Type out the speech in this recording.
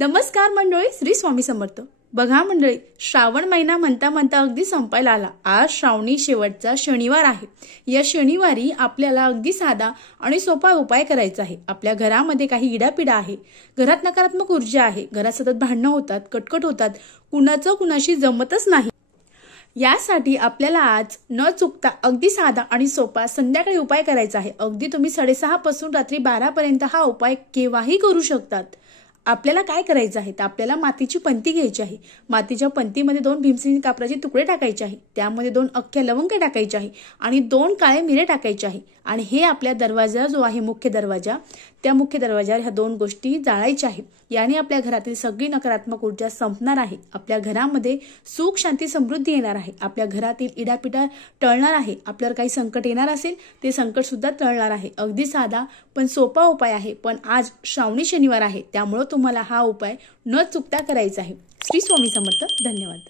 नमस्कार मंडळी, श्री स्वामी समर्थ। बघा मंडळी, श्रावण महिना म्हणता म्हणता अगदी संपायला आला। आज श्रावणी शेवटचा शनिवार आहे। या शनिवारी आपल्याला अगदी साधा आणि सोपा उपाय करायचा आहे। आपल्या घरामध्ये काही इडापिडा आहे, घरात नकारात्मक ऊर्जा आहे, घरात सतत भांडणं होतात, कटकट होतात, कुणाचं कुणाशी जमतच नाही। यासाठी आपल्याला आज न चुकता अगदी साधा आणि सोपा संध्याकाळी उपाय करायचा आहे। अगदी तुम्ही 6:30 पासून रात्री 12 पर्यंत हा उपाय केव्हाही करू शकतात। आपल्याला काय करायचं आहे तर आपल्याला मातीची पंती घ्यायची आहे। मातीच्या पंतीमध्ये 2 भीमसेनी कापराचे तुकडे टाकायचे आहे, त्यामध्ये 2 अख्ख्या लवंग टाकायचे आहे आणि 2 काळे मिरे टाकायचे आहे आणि हे आपल्या दरवाजा जो आहे मुख्य दरवाजा, त्या मुख्य दरवाजावर ह्या 2 गोष्टी जाळायच्या आहे। याने आपल्या घरातील सगळी नकारात्मक ऊर्जा संपणार आहे। आपल्या घरामध्ये सुख शांती समृद्धी येणार आहे। आपल्या घरातील इडापिडा टळणार आहे। आपल्यावर काही संकट येणार असेल ते संकट सुद्धा टळणार आहे। अगदी साधा पण सोपा उपाय आहे, पण आज श्रावणी शनिवार आहे, त्यामुळे तुम्हाला हा उपाय न चुकता करायचा आहे। श्री स्वामी समर्थ। धन्यवाद।